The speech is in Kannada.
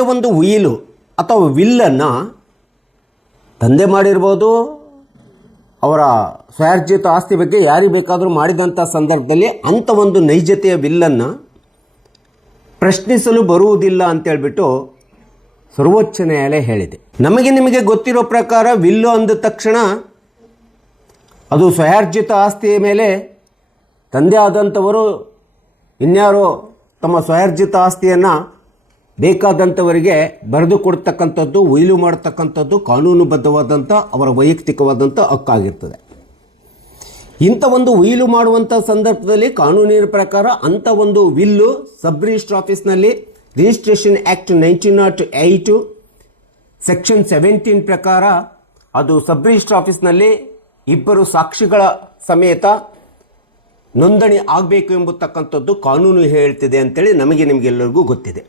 ಯಾವುದೇ ಒಂದು ಉಯಿಲು ಅಥವಾ ವಿಲ್ಲನ್ನು ತಂದೆ ಮಾಡಿರ್ಬೋದು, ಅವರ ಸ್ವಯಾರ್ಜಿತ ಆಸ್ತಿ ಬಗ್ಗೆ ಯಾರಿಗೆ ಬೇಕಾದರೂ ಮಾಡಿದಂಥ ಸಂದರ್ಭದಲ್ಲಿ ಅಂಥ ಒಂದು ನೈಜತೆಯ ವಿಲ್ಲನ್ನು ಪ್ರಶ್ನಿಸಲು ಬರುವುದಿಲ್ಲ ಅಂತೇಳ್ಬಿಟ್ಟು ಸರ್ವೋಚ್ಚ ನ್ಯಾಯಾಲಯ ಹೇಳಿದೆ. ನಿಮಗೆ ಗೊತ್ತಿರೋ ಪ್ರಕಾರ ವಿಲ್ಲು ಅಂದ ತಕ್ಷಣ ಅದು ಸ್ವಯಾರ್ಜಿತ ಆಸ್ತಿಯ ಮೇಲೆ ತಂದೆ ಆದಂಥವರು ಇನ್ಯಾರೋ ತಮ್ಮ ಸ್ವಯಾರ್ಜಿತ ಆಸ್ತಿಯನ್ನು ಬೇಕಾದಂಥವರಿಗೆ ಬರೆದು ಕೊಡ್ತಕ್ಕಂಥದ್ದು, ಉಯಿಲು ಮಾಡ್ತಕ್ಕಂಥದ್ದು ಕಾನೂನುಬದ್ಧವಾದಂಥ ಅವರ ವೈಯಕ್ತಿಕವಾದಂಥ ಹಕ್ಕಾಗಿರ್ತದೆ. ಇಂಥ ಒಂದು ಉಯಿಲು ಮಾಡುವಂಥ ಸಂದರ್ಭದಲ್ಲಿ ಕಾನೂನಿನ ಪ್ರಕಾರ ಅಂಥ ಒಂದು ವಿಲ್ಲು ಸಬ್ ರಿಜಿಸ್ಟ್ರ್ ಆಫೀಸ್ನಲ್ಲಿ ರಿಜಿಸ್ಟ್ರೇಷನ್ ಆ್ಯಕ್ಟ್ 1908 ಸೆಕ್ಷನ್ 17 ಪ್ರಕಾರ ಅದು ಸಬ್ ರಿಜಿಸ್ಟ್ರ್ ಆಫೀಸ್ನಲ್ಲಿ ಇಬ್ಬರು ಸಾಕ್ಷಿಗಳ ಸಮೇತ ನೋಂದಣಿ ಆಗಬೇಕು ಎಂಬತಕ್ಕಂಥದ್ದು ಕಾನೂನು ಹೇಳ್ತಿದೆ ಅಂತೇಳಿ ನಿಮಗೆಲ್ಲರಿಗೂ ಗೊತ್ತಿದೆ.